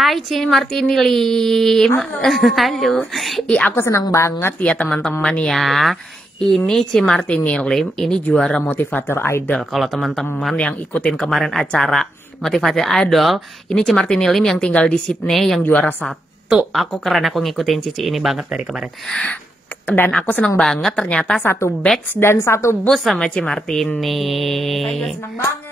Hai Ci Martini Lim. Halo. Halo. Aku senang banget ya teman-teman ya. Ini Ci Martini Lim, ini juara Motivator Idol. Kalau teman-teman yang ikutin kemarin acara Motivator Idol, ini Ci Martini Lim yang tinggal di Sydney yang juara 1. Aku keren, aku ngikutin Cici ini banget dari kemarin. Dan aku senang banget ternyata satu batch dan satu bus sama Ci Martini. Saya juga senang banget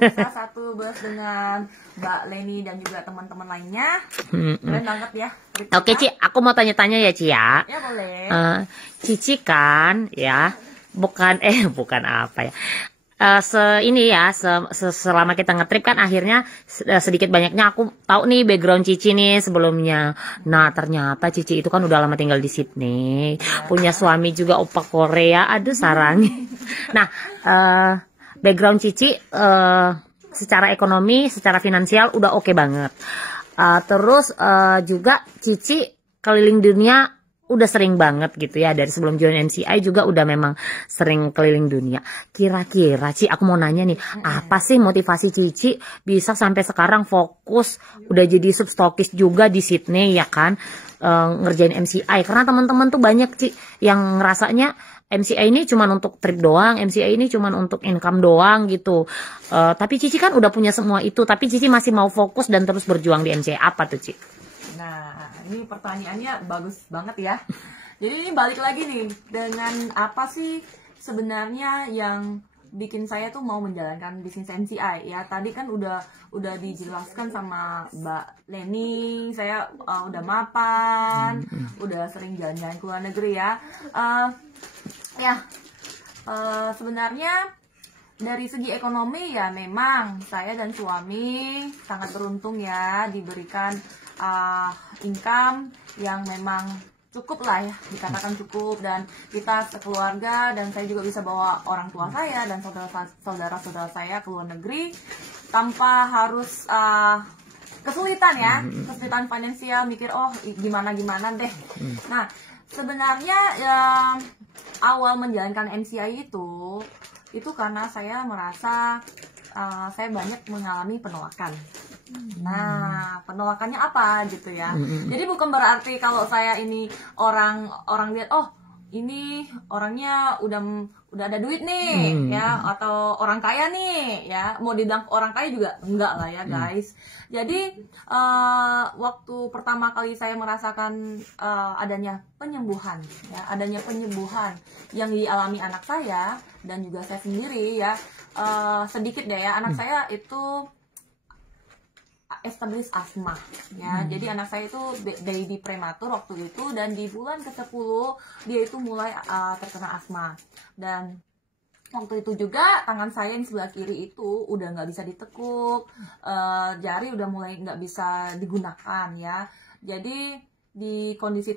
bisa satu bus dengan Mbak Leni dan juga teman-teman lainnya. Keren banget ya. Oke Ci, aku mau tanya-tanya ya Ci ya. Ya boleh. Cici kan ya, bukan apa ya. Selama kita ngetrip kan akhirnya sedikit banyaknya aku tahu nih background Cici nih sebelumnya. Nah ternyata Cici itu kan udah lama tinggal di Sydney, punya suami juga opa Korea, aduh sarang. Nah background Cici secara ekonomi, secara finansial udah oke banget. Terus juga Cici keliling dunia udah sering banget gitu ya, dari sebelum join MCI juga udah memang sering keliling dunia. Kira-kira Ci, aku mau nanya nih, apa sih motivasi Cici bisa sampai sekarang fokus udah jadi substokis juga di Sydney ya kan, ngerjain MCI? Karena teman-teman tuh banyak Ci yang ngerasanya MCI ini cuma untuk trip doang, MCI ini cuma untuk income doang gitu. Tapi Cici kan udah punya semua itu, tapi Cici masih mau fokus dan terus berjuang di MCI. Apa tuh Ci? Nah, ini pertanyaannya bagus banget ya. Jadi ini balik lagi nih, dengan apa sih sebenarnya yang bikin saya tuh mau menjalankan bisnis MCI ya. Tadi kan udah dijelaskan sama Mbak Leni, saya udah mapan, udah sering jalan-jalan ke luar negeri ya. Sebenarnya dari segi ekonomi ya memang saya dan suami sangat beruntung ya diberikan income yang memang cukup lah ya, dikatakan cukup, dan kita sekeluarga dan saya juga bisa bawa orang tua saya dan saudara-saudara saya ke luar negeri tanpa harus kesulitan finansial mikir gimana deh. Nah sebenarnya awal menjalankan MCI itu karena saya merasa saya banyak mengalami penolakan. Nah, penolakannya apa gitu ya. Jadi bukan berarti kalau saya ini orang lihat ini orangnya udah ada duit nih ya, atau orang kaya nih ya, mau dibilang orang kaya juga enggak lah ya guys. Jadi waktu pertama kali saya merasakan adanya penyembuhan yang dialami anak saya dan juga saya sendiri ya, sedikit deh ya, anak saya itu establish asma ya. Jadi anak saya itu baby prematur waktu itu, dan di bulan ke-10 dia itu mulai terkena asma. Dan waktu itu juga tangan saya yang sebelah kiri itu udah nggak bisa ditekuk, jari udah mulai nggak bisa digunakan ya. Jadi di kondisi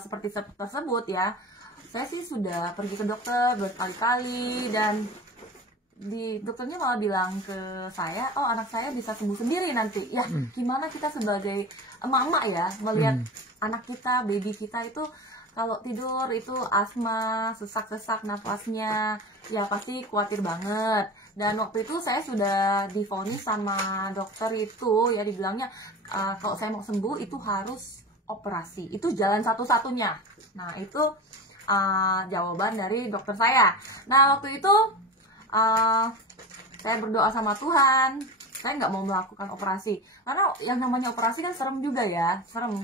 seperti tersebut ya, saya sih sudah pergi ke dokter berkali-kali, dan di dokternya malah bilang ke saya, anak saya bisa sembuh sendiri nanti ya. Gimana kita sebagai emak-emak ya melihat anak kita, baby kita itu kalau tidur itu asma, sesak-sesak nafasnya ya, pasti khawatir banget. Dan waktu itu saya sudah divonis sama dokter itu ya, dibilangnya kalau saya mau sembuh itu harus operasi, itu jalan satu-satunya. Nah itu jawaban dari dokter saya. Nah waktu itu saya berdoa sama Tuhan, saya nggak mau melakukan operasi karena yang namanya operasi kan serem juga ya, serem.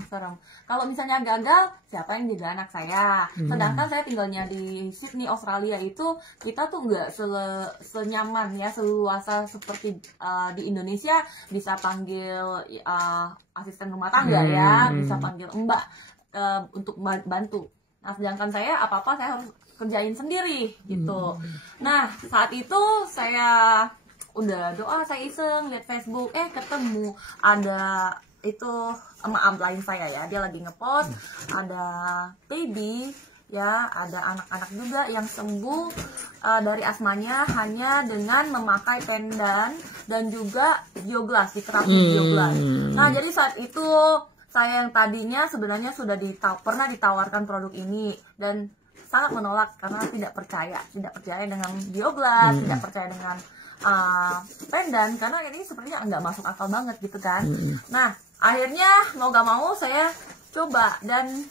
Kalau misalnya gagal, siapa yang jaga anak saya? Sedangkan saya tinggalnya di Sydney, Australia itu kita tuh nggak senyaman ya, seluasa seperti di Indonesia, bisa panggil asisten rumah tangga ya, bisa panggil mbak untuk bantu. Nah sedangkan saya apa-apa saya harus kerjain sendiri gitu. Nah saat itu saya udah doa, saya iseng lihat Facebook, ketemu ada itu sama upline saya ya, dia lagi ngepost ada baby ya, ada anak-anak juga yang sembuh dari asmanya hanya dengan memakai pendan dan juga bioglas, di terapi bioglas. Nah jadi saat itu saya yang tadinya sebenarnya sudah pernah ditawarkan produk ini dan sangat menolak karena tidak percaya dengan bioglas, tidak percaya dengan pendan, karena ini sepertinya nggak masuk akal banget gitu kan. Nah akhirnya mau gak mau saya coba, dan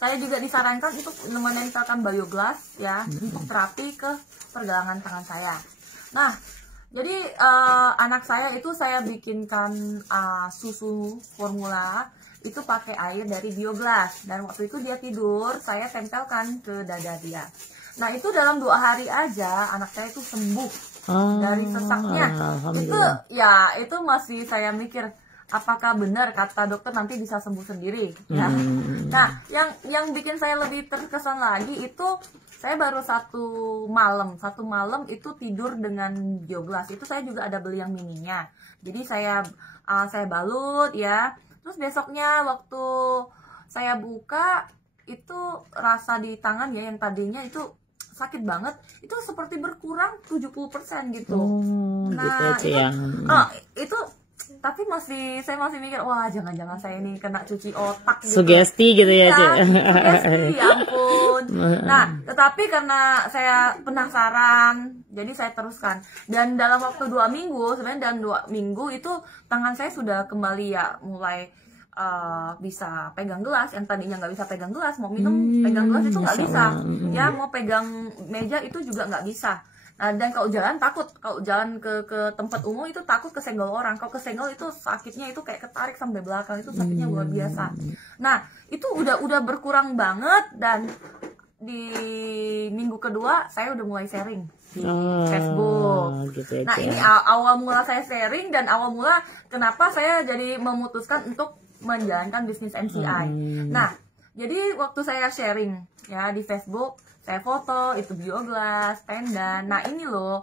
saya juga disarankan untuk menempelkan bioglass ya untuk terapi ke pergelangan tangan saya. Nah, jadi anak saya itu saya bikinkan susu formula itu pakai air dari bioglass, dan waktu itu dia tidur saya tempelkan ke dada dia. Nah, itu dalam 2 hari aja anak saya itu sembuh dari sesaknya. Itu ya, itu masih saya mikir apakah benar kata dokter nanti bisa sembuh sendiri ya. Nah, yang bikin saya lebih terkesan lagi itu saya baru satu malam itu tidur dengan bioglass. Itu saya juga ada beli yang mininya. Jadi saya balut ya. Terus besoknya waktu saya buka itu rasa di tangan ya yang tadinya itu sakit banget, itu seperti berkurang 70% gitu. Nah, gitu ya. itu tapi saya masih mikir, wah jangan-jangan saya ini kena cuci otak gitu. Sugesti gitu ya, Ci. Sugesti, ya ampun. Nah, tetapi karena saya penasaran, jadi saya teruskan. Dan dalam waktu 2 minggu, sebenarnya dalam 2 minggu itu tangan saya sudah kembali ya, mulai bisa pegang gelas. Yang tadinya nggak bisa pegang gelas, mau minum pegang gelas itu nggak bisa. Ya, mau pegang meja itu juga nggak bisa. Nah, dan kalau jalan takut, kalau jalan ke tempat umum itu takut kesenggol orang. Kalau kesenggol itu sakitnya itu kayak ketarik sampai belakang, itu sakitnya luar biasa. Nah, itu udah berkurang banget, dan di minggu kedua saya udah mulai sharing di Facebook. Gitu nah, ini awal mula saya sharing, dan awal mula kenapa saya jadi memutuskan untuk menjalankan bisnis MCI. Nah, jadi waktu saya sharing ya di Facebook, saya foto itu bioglass, tenda. Nah, ini loh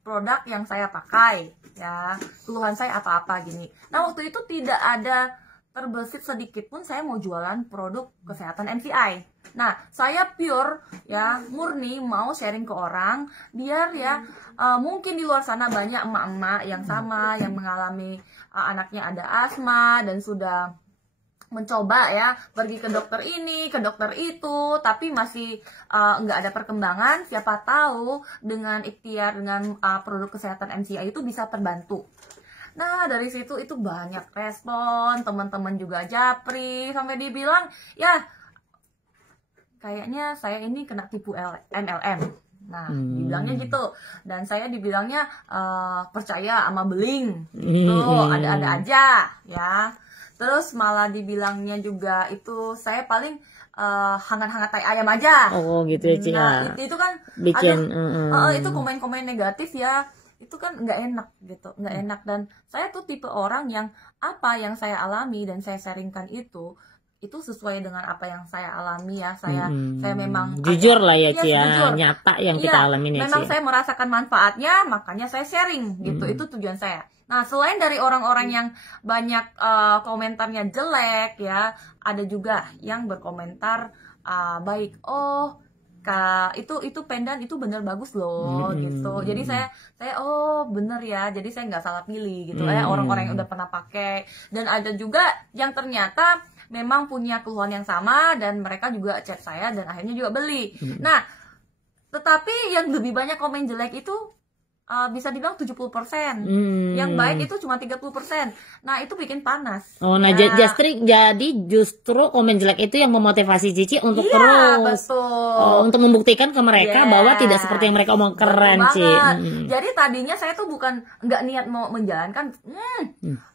produk yang saya pakai ya. Keluhan saya apa-apa gini. Nah, waktu itu tidak ada terbesit sedikit pun saya mau jualan produk kesehatan MCI. Nah, saya pure ya, murni mau sharing ke orang biar ya mungkin di luar sana banyak emak-emak yang sama yang mengalami anaknya ada asma dan sudah mencoba ya pergi ke dokter ini, ke dokter itu, tapi masih nggak ada perkembangan. Siapa tahu dengan ikhtiar dengan produk kesehatan MCI itu bisa terbantu. Nah, dari situ itu banyak respon, teman-teman juga japri sampai dibilang ya kayaknya saya ini kena tipu MLM. Nah, dibilangnya gitu, dan saya dibilangnya percaya sama beling, gitu, ada-ada aja ya. Terus malah dibilangnya juga itu saya paling hangat-hangat tai ayam aja. Oh gitu ya, Ci. Nah, itu kan bikin itu komen-komen negatif ya. Itu kan nggak enak gitu, nggak enak. Dan saya tuh tipe orang yang apa yang saya alami dan saya sharingkan itu sesuai dengan apa yang saya alami ya. Saya memang jujur lah ya, Ci, jujur. nyata yang kita alamin ya, memang Ci. saya merasakan manfaatnya, makanya saya sharing gitu. Itu tujuan saya. Nah, selain dari orang-orang yang banyak komentarnya jelek ya, ada juga yang berkomentar baik. Oh, Kak, itu pendan itu bener bagus loh gitu. Jadi saya oh bener ya. Jadi saya nggak salah pilih gitu ya, orang-orang yang udah pernah pakai. Dan ada juga yang ternyata memang punya keluhan yang sama dan mereka juga chat saya dan akhirnya juga beli. Nah, tetapi yang lebih banyak komen jelek itu bisa dibilang 70%. Yang baik itu cuma 30%. Nah, itu bikin panas. Oh, nah jadi justru komen jelek itu yang memotivasi Cici untuk terus. Betul. Untuk membuktikan ke mereka bahwa tidak seperti yang mereka omong. Keren, Ci. Jadi tadinya saya tuh bukan nggak niat mau menjalankan.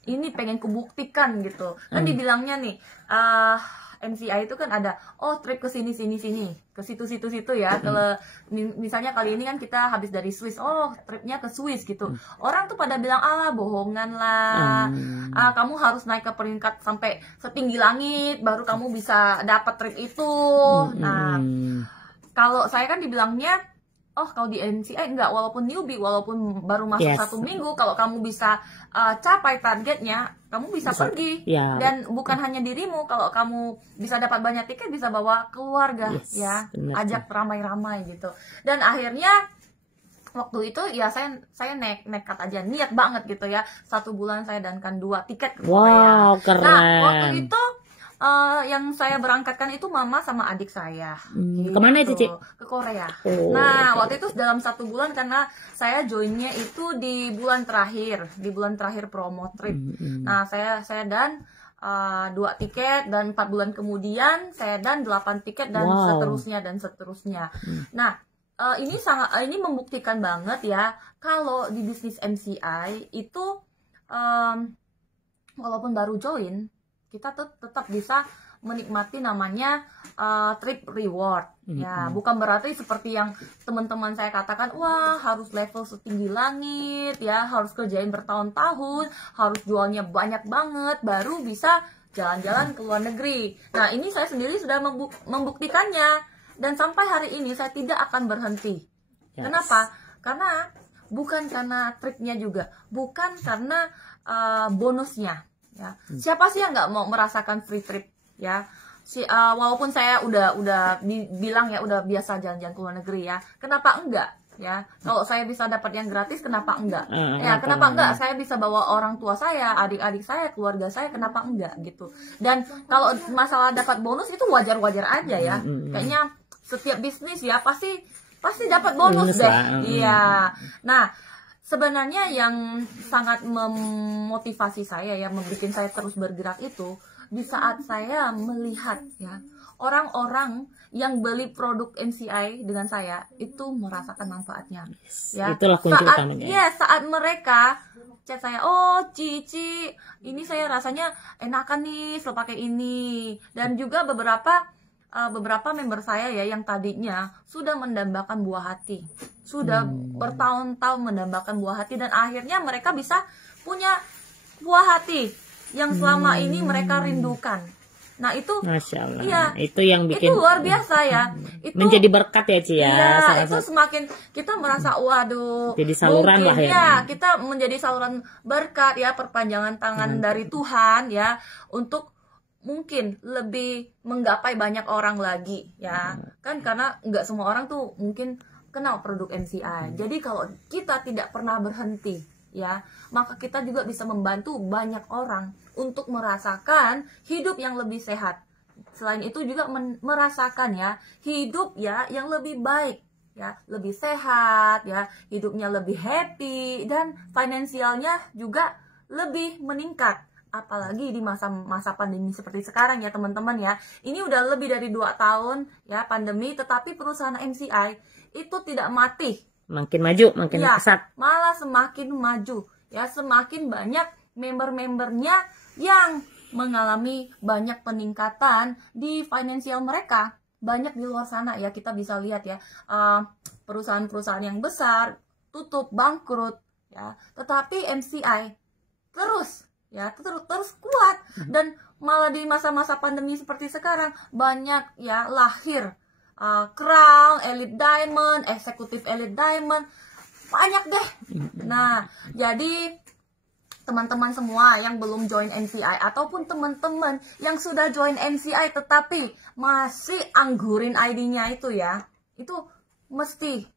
Ini pengen kubuktikan gitu. Kan dibilangnya nih, MCI itu kan ada trip ke sini ke situ ya. Kalau misalnya kali ini kan kita habis dari Swiss, tripnya ke Swiss gitu. Orang tuh pada bilang bohongan lah. Kamu harus naik ke peringkat sampai setinggi langit baru kamu bisa dapat trip itu. Nah, kalau saya kan dibilangnya kalau di MCI enggak, walaupun newbie, walaupun baru masuk 1 minggu, kalau kamu bisa capai targetnya, kamu bisa pergi. Dan bukan hanya dirimu, kalau kamu bisa dapat banyak tiket, bisa bawa keluarga ya, bener, ajak ramai-ramai gitu. Dan akhirnya waktu itu ya saya nekat aja, niat banget gitu ya. 1 bulan saya dankan 2 tiket ke Korea. Keren. Nah, waktu itu yang saya berangkatkan itu mama sama adik saya. Kemana Cici? Ke Korea. Oh, Nah, waktu itu dalam 1 bulan karena saya joinnya itu di bulan terakhir promo trip. Nah, saya dan 2 tiket, dan 4 bulan kemudian saya dan 8 tiket, dan seterusnya. Nah, ini membuktikan banget ya kalau di bisnis MCI itu walaupun baru join, kita tetap bisa menikmati namanya trip reward. Ya, bukan berarti seperti yang teman-teman saya katakan, wah harus level setinggi langit ya, harus kerjain bertahun-tahun, harus jualnya banyak banget baru bisa jalan-jalan ke luar negeri. Nah, ini saya sendiri sudah membuktikannya, dan sampai hari ini saya tidak akan berhenti. Kenapa? Karena bukan karena tripnya juga, bukan karena bonusnya. Ya. Siapa sih yang nggak mau merasakan free trip ya? Walaupun saya udah bilang ya udah biasa jalan-jalan ke luar negeri ya, kenapa enggak ya? Kalau saya bisa dapat yang gratis, kenapa enggak? Ya, kenapa enggak? Saya bisa bawa orang tua saya, adik-adik saya, keluarga saya, kenapa enggak gitu? Dan kalau masalah dapat bonus itu wajar-wajar aja ya. Kayaknya setiap bisnis ya pasti dapat bonus deh. Iya. Nah, sebenarnya yang sangat memotivasi saya ya, membuat saya terus bergerak itu di saat saya melihat ya orang-orang yang beli produk MCI dengan saya itu merasakan manfaatnya. Ya, itulah kunci utamanya. Ya, saat mereka chat saya, oh Cici, ini saya rasanya enakan nih setelah pakai ini, dan juga beberapa member saya ya yang tadinya sudah mendambakan buah hati, sudah bertahun-tahun mendambakan buah hati, dan akhirnya mereka bisa punya buah hati yang selama ini mereka rindukan. Nah, itu Masya Allah. Iya, itu yang bikin itu luar biasa ya. Itu menjadi berkat ya Ci ya. Iya, itu semakin kita merasa waduh, jadi saluran lah ya. Ya, kita menjadi saluran berkat ya, perpanjangan tangan dari Tuhan ya, untuk mungkin lebih menggapai banyak orang lagi ya. Kan karena nggak semua orang tuh mungkin kenal produk MCI. Jadi kalau kita tidak pernah berhenti ya, maka kita juga bisa membantu banyak orang untuk merasakan hidup yang lebih sehat. Selain itu juga merasakan ya hidup ya yang lebih baik ya, lebih sehat ya, hidupnya lebih happy, dan finansialnya juga lebih meningkat. Apalagi di masa pandemi seperti sekarang ya teman-teman ya. Ini udah lebih dari 2 tahun ya pandemi, tetapi perusahaan MCI itu tidak mati. Makin maju, makin pesat. Malah semakin maju ya, semakin banyak member-membernya yang mengalami banyak peningkatan di finansial mereka. Banyak di luar sana ya, kita bisa lihat ya, perusahaan-perusahaan yang besar tutup, bangkrut ya, tetapi MCI terus kuat, dan malah di masa-masa pandemi seperti sekarang banyak ya lahir Crown, Elite Diamond, Eksekutif Elite Diamond, banyak deh. Nah, jadi teman-teman semua yang belum join MCI, ataupun teman-teman yang sudah join MCI tetapi masih anggurin ID-nya itu ya, itu mesti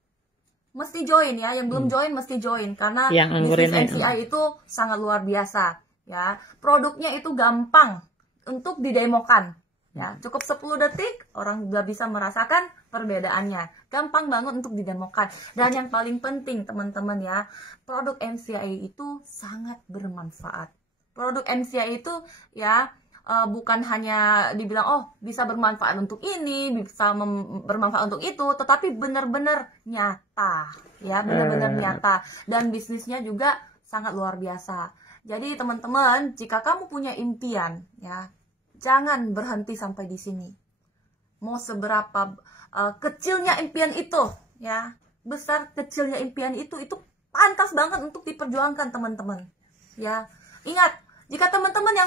join ya. Yang belum join mesti join, karena bisnis MCI itu sangat luar biasa ya. Produknya itu gampang untuk didemokan ya, cukup 10 detik orang udah bisa merasakan perbedaannya. Gampang banget untuk didemokan. Dan yang paling penting teman-teman ya, produk MCI itu sangat bermanfaat. Produk MCI itu ya bukan hanya dibilang oh bisa bermanfaat untuk ini, bisa bermanfaat untuk itu, tetapi benar-benar nyata ya, benar-benar nyata, dan bisnisnya juga sangat luar biasa. Jadi teman-teman, jika kamu punya impian ya, jangan berhenti sampai di sini. Mau seberapa kecilnya impian itu ya, besar kecilnya impian itu pantas banget untuk diperjuangkan teman-teman ya. Ingat, jika teman-teman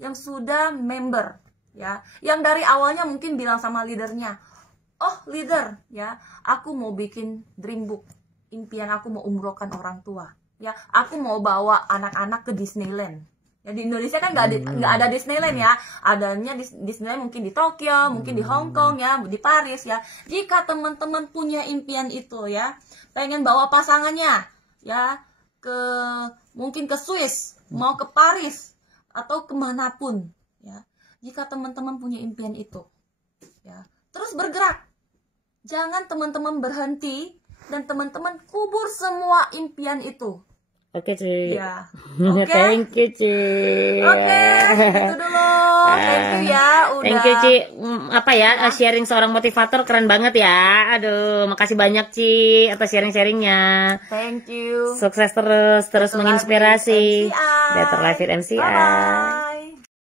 yang sudah member ya, yang dari awalnya mungkin bilang sama leadernya, oh leader ya, aku mau bikin dream book, impian aku mau umrohkan orang tua ya, aku mau bawa anak-anak ke Disneyland. Ya, di Indonesia kan nggak ada Disneyland ya, adanya Disneyland mungkin di Tokyo, mungkin di Hong Kong ya, di Paris ya. Jika teman-teman punya impian itu ya, pengen bawa pasangannya ya mungkin ke Swiss, mau ke Paris atau kemanapun ya, jika teman-teman punya impian itu, ya, terus bergerak. Jangan teman-teman berhenti dan teman-teman kubur semua impian itu. Oke, Ci. Ya. Oke. Thank you, Ci. Oke, itu dulu. Thank you ya, udah. Thank you, Ci. Apa ya, sharing seorang motivator keren banget ya. Aduh, makasih banyak, Ci, atas sharing-sharingnya. Thank you. Sukses terus Better menginspirasi. Life with MCI. Better Life with MCI. Bye-bye.